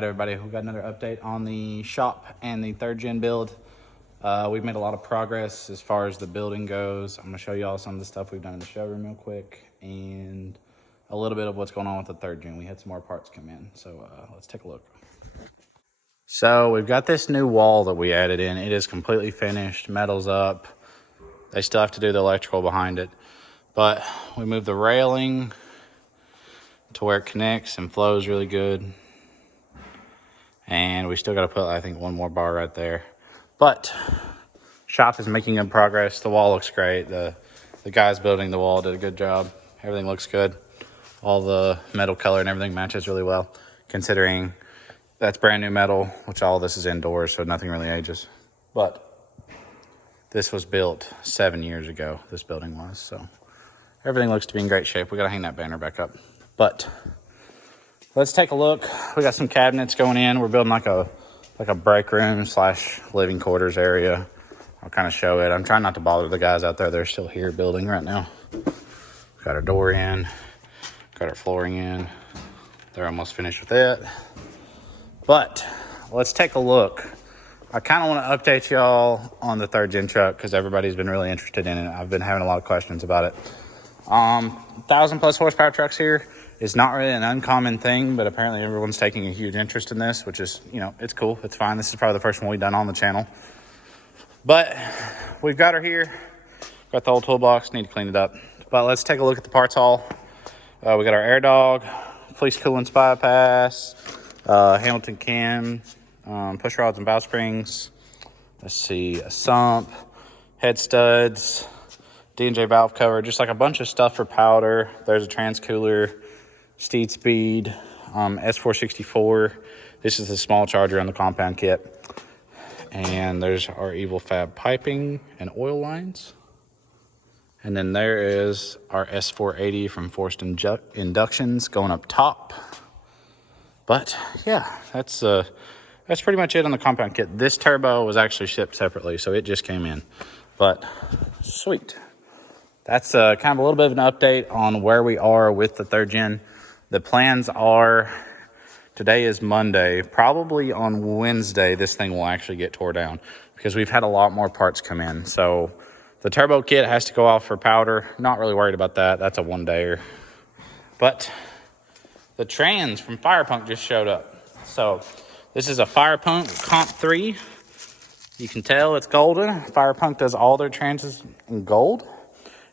right, everybody, we got another update on the shop and the third gen build. We've made a lot of progress as far as the building goes. I'm gonna show you all some of the stuff we've done in the showroom real quick and a little bit of what's going on with the third gen. We had some more parts come in, so let's take a look. So we've got this new wall that we added in. It is completely finished, metal's up. They still have to do the electrical behind it, but we moved the railing to where it connects and flows really good. And we still got to put, I think, one more bar right there. But shop is making good progress. The wall looks great. The guys building the wall did a good job. Everything looks good. All the metal color and everything matches really well, considering that's brand new metal, which all this is indoors, so nothing really ages. But this was built 7 years ago, this building was, so everything looks to be in great shape. We got to hang that banner back up. But let's take a look. We got some cabinets going in. We're building like a break room / living quarters area. I'll kind of show it. I'm trying not to bother the guys out there. They're still here building right now. Got our door in, got our flooring in. They're almost finished with it. But let's take a look. I kind of want to update y'all on the third gen truck because everybody's been really interested in it. I've been having a lot of questions about it. 1,000+ horsepower trucks here is not really an uncommon thing, but apparently everyone's taking a huge interest in this, which is, you know, it's cool. It's fine. This is probably the first one we've done on the channel. But we've got her here. Got the old toolbox. Need to clean it up. But let's take a look at the parts haul. We got our air dog, fleece coolant bypass, Hamilton cam, push rods and valve springs. Let's see, a sump, head studs, D&J valve cover, just like a bunch of stuff for powder. There's a trans cooler, Steed Speed, S464. This is the small charger on the compound kit. And there's our Evil Fab piping and oil lines. And then there is our S480 from Forced Inductions going up top. But yeah, that's pretty much it on the compound kit. This turbo was actually shipped separately, so it just came in. But sweet. That's kind of a little bit of an update on where we are with the third gen. The plans are, today is Monday, probably on Wednesday this thing will actually get tore down because we've had a lot more parts come in. So the turbo kit has to go off for powder. Not really worried about that. That's a one-dayer. But the trans from Fire Punk just showed up. So this is a Fire Punk Comp 3. You can tell it's golden. Fire Punk does all their transes in gold.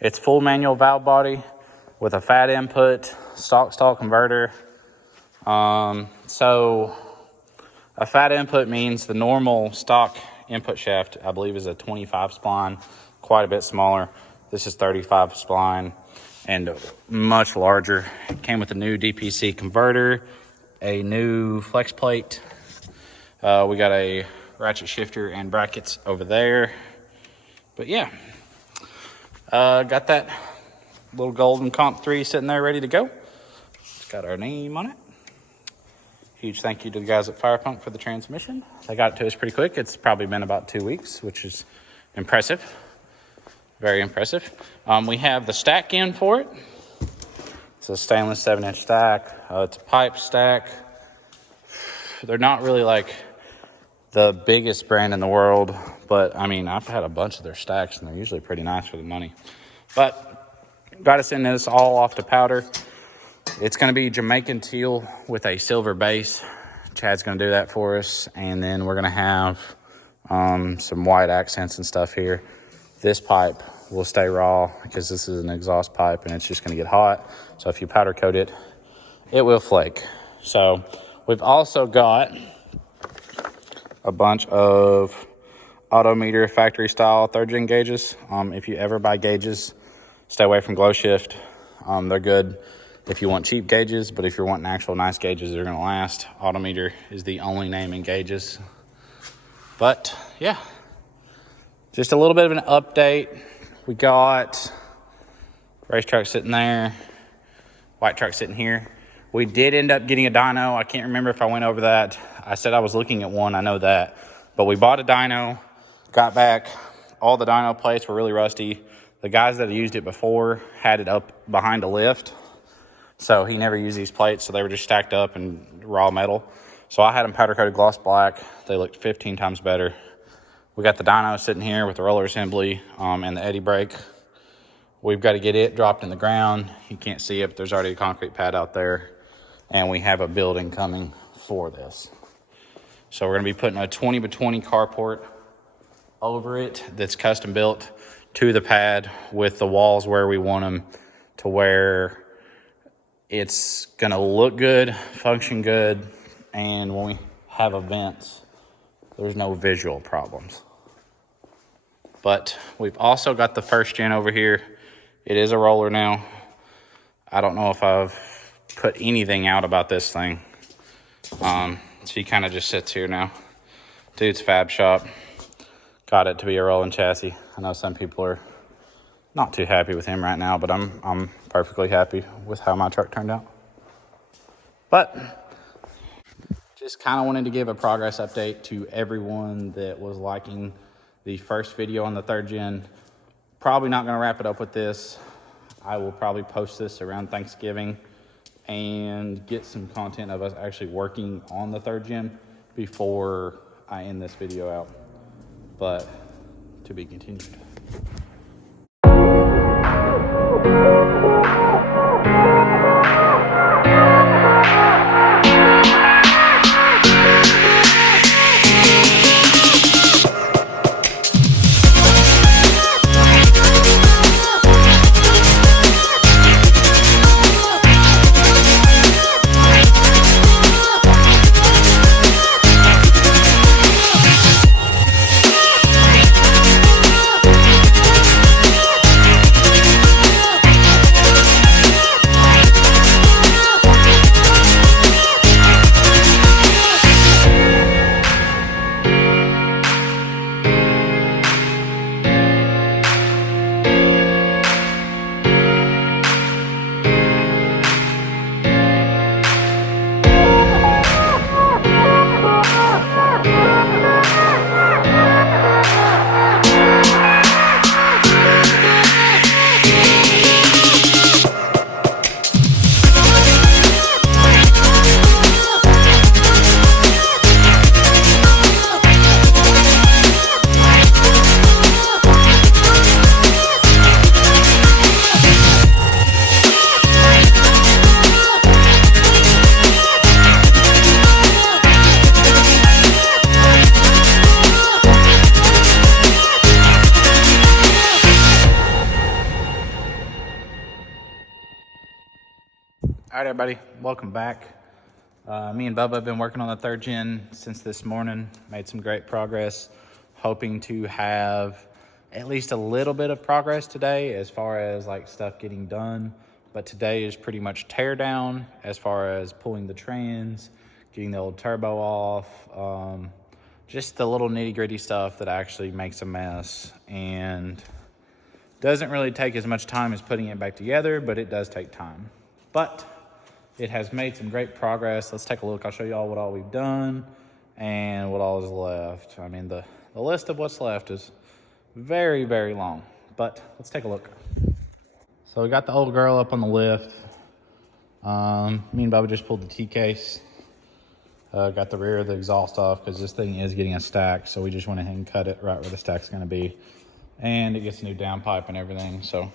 It's full manual valve body with a fat input, stock stall converter. So a fat input means the normal stock input shaft, I believe, is a 25 spline, quite a bit smaller. This is 35 spline and much larger. It came with a new DPC converter, a new flex plate. We got a ratchet shifter and brackets over there. But yeah. Got that little golden Comp 3 sitting there ready to go. It's got our name on it. Huge thank you to the guys at Fire Punk for the transmission. They got it to us pretty quick. It's probably been about 2 weeks, which is impressive. Very impressive. We have the stack in for it. It's a stainless 7-inch stack. It's a pipe stack. They're not really like the biggest brand in the world, but I mean, I've had a bunch of their stacks and they're usually pretty nice for the money. But got to send this all off to powder. It's going to be Jamaican teal with a silver base. Chad's going to do that for us. And then we're going to have some white accents and stuff here. This pipe will stay raw because this is an exhaust pipe and it's just going to get hot. So if you powder coat it, it will flake. So we've also got a bunch of Autometer factory style third gen gauges. If you ever buy gauges, stay away from Glow Shift. They're good if you want cheap gauges, but if you're wanting actual nice gauges that are going to last, Autometer is the only name in gauges. But yeah, just a little bit of an update. We got race truck sitting there, white truck sitting here. We did end up getting a dyno. I can't remember if I went over that. I said I was looking at one, I know that. But we bought a dyno, got back. All the dyno plates were really rusty. The guys that had used it before had it up behind a lift. So he never used these plates, so they were just stacked up in raw metal. So I had them powder coated gloss black. They looked 15 times better. We got the dyno sitting here with the roller assembly and the eddy brake. We've got to get it dropped in the ground. You can't see it, but there's already a concrete pad out there. And we have a building coming for this. So we're going to be putting a 20 by 20 carport over it that's custom built to the pad with the walls where we want them, to where it's going to look good, function good, and when we have events, there's no visual problems. But we've also got the first gen over here. It is a roller now. I don't know if I've put anything out about this thing. She kind of just sits here now. Dude's fab shop. Got it to be a rolling chassis. I know some people are not too happy with him right now, but I'm perfectly happy with how my truck turned out. But just kind of wanted to give a progress update to everyone that was liking the first video on the third gen. Probably not going to wrap it up with this. I will probably post this around Thanksgiving and get some content of us actually working on the third gen before I end this video out. But to be continued. All right, everybody, welcome back. Me and Bubba have been working on the third gen since this morning. Made some great progress. Hoping to have at least a little bit of progress today as far as like stuff getting done. But today is pretty much tear down as far as pulling the trans, getting the old turbo off, just the little nitty gritty stuff that actually makes a mess and doesn't really take as much time as putting it back together, but it does take time. But it has made some great progress. Let's take a look. I'll show you all what all we've done and what all is left. I mean, the list of what's left is very, very long, but let's take a look. So we got the old girl up on the lift. Me and Bubba just pulled the T-case. Got the rear of the exhaust off because this thing is getting a stack, so we just went ahead and cut it right where the stack's gonna be. And it gets a new downpipe and everything, so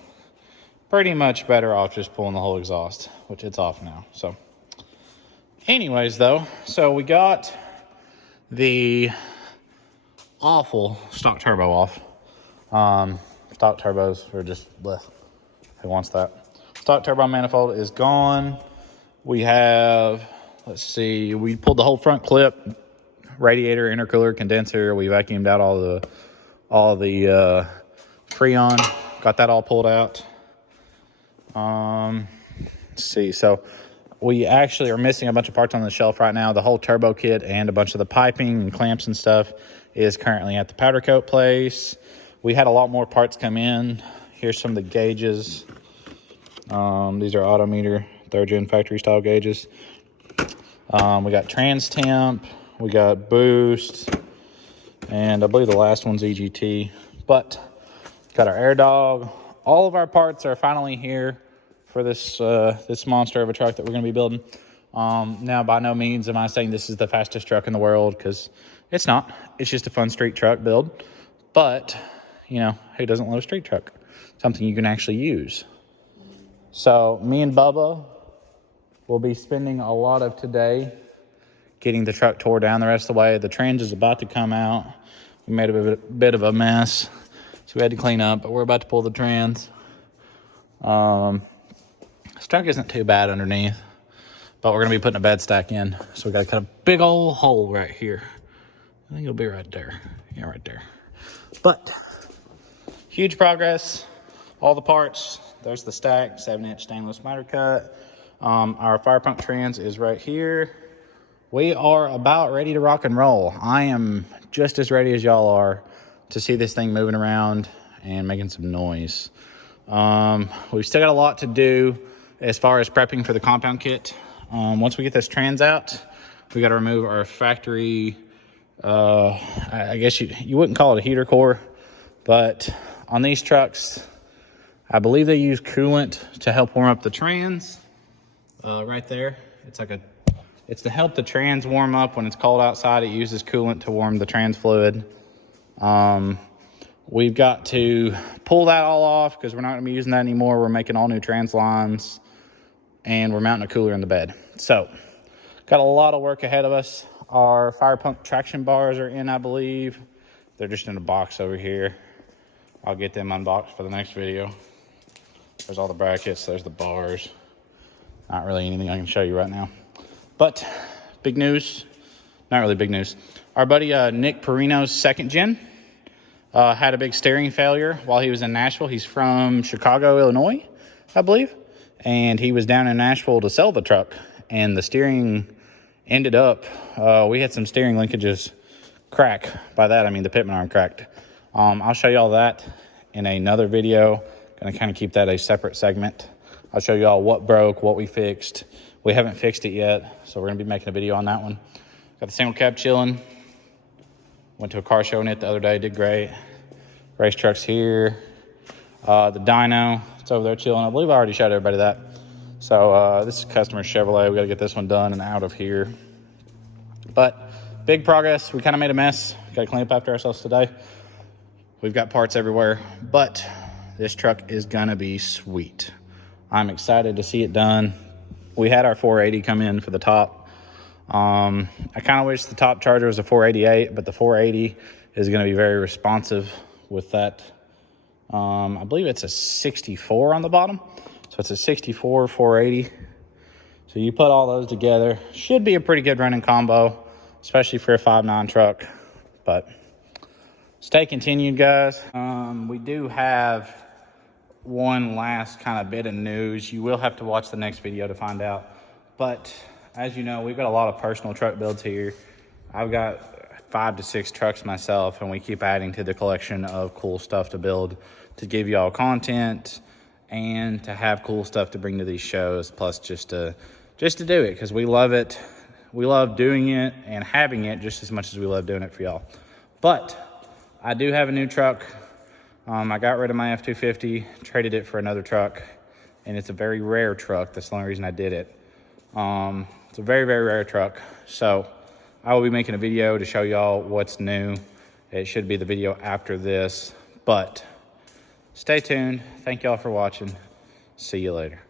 pretty much better off just pulling the whole exhaust, which it's off now. So anyways though, so we got the awful stock turbo off. Stock turbos are just bleh. Who wants that? Stock turbo manifold is gone. We have, let's see, we pulled the whole front clip, radiator, intercooler, condenser. We vacuumed out all the Freon, got that all pulled out. Let's see, so we actually are missing a bunch of parts on the shelf right now. The whole turbo kit and a bunch of the piping and clamps and stuff is currently at the powder coat place. We had a lot more parts come in. Here's some of the gauges. These are Autometer 3rd gen factory style gauges. We got trans temp, we got boost, and I believe the last one's EGT. But got our air dog. All of our parts are finally here for this this monster of a truck that we're going to be building. Now, by no means am I saying this is the fastest truck in the world, because it's not. It's just a fun street truck build. But, you know, who doesn't love a street truck? Something you can actually use. So me and Bubba will be spending a lot of today getting the truck tore down the rest of the way. The trans is about to come out. We made a bit of a mess, so we had to clean up, but we're about to pull the trans. This truck isn't too bad underneath, but we're going to be putting a bed stack in, so we got to cut a big old hole right here. I think it'll be right there. Yeah, right there. But huge progress. All the parts. There's the stack, 7-inch stainless miter cut. Our fire pump trans is right here. We are about ready to rock and roll. I am just as ready as y'all are to see this thing moving around and making some noise. We've still got a lot to do as far as prepping for the compound kit. Once we get this trans out, we got to remove our factory, I guess you wouldn't call it a heater core, but on these trucks, I believe they use coolant to help warm up the trans. Right there, it's to help the trans warm up when it's cold outside. It uses coolant to warm the trans fluid. We've got to pull that all off because we're not going to be using that anymore. We're making all new trans lines, and we're mounting a cooler in the bed. So, got a lot of work ahead of us. Our fire pump traction bars are in, I believe. They're just in a box over here. I'll get them unboxed for the next video. There's all the brackets. There's the bars. Not really anything I can show you right now. But big news. Not really big news. Our buddy Nick Perino's second gen had a big steering failure while he was in Nashville. He's from Chicago, Illinois, I believe. And he was down in Nashville to sell the truck. And the steering ended up, we had some steering linkages crack. By that, I mean the pitman arm cracked. I'll show you all that in another video. Gonna kind of keep that a separate segment. I'll show you all what broke, what we fixed. We haven't fixed it yet, so we're gonna be making a video on that one. Got the single cab chilling. Went to a car show in it the other day, did great. Race truck's here. The dyno, it's over there chilling. I believe I already showed everybody that. So this is customer Chevrolet. We gotta get this one done and out of here. But big progress. We kind of made a mess. Gotta clean up after ourselves today. We've got parts everywhere, but this truck is gonna be sweet. I'm excited to see it done. We had our 480 come in for the top. I kind of wish the top charger was a 488, but the 480 is going to be very responsive with that. I believe it's a 64 on the bottom. So it's a 64 480. So you put all those together, should be a pretty good running combo, especially for a 5.9 truck. But stay continued, guys. We do have one last kind of bit of news. You will have to watch the next video to find out. But as you know, we've got a lot of personal truck builds here. I've got 5 to 6 trucks myself, and we keep adding to the collection of cool stuff to build to give you all content and to have cool stuff to bring to these shows, plus just to do it because we love it. We love doing it and having it just as much as we love doing it for y'all. But I do have a new truck. I got rid of my F-250, traded it for another truck, and it's a very rare truck. That's the only reason I did it. It's a very, very rare truck. So I will be making a video to show y'all what's new. It should be the video after this, but stay tuned. Thank y'all for watching. See you later.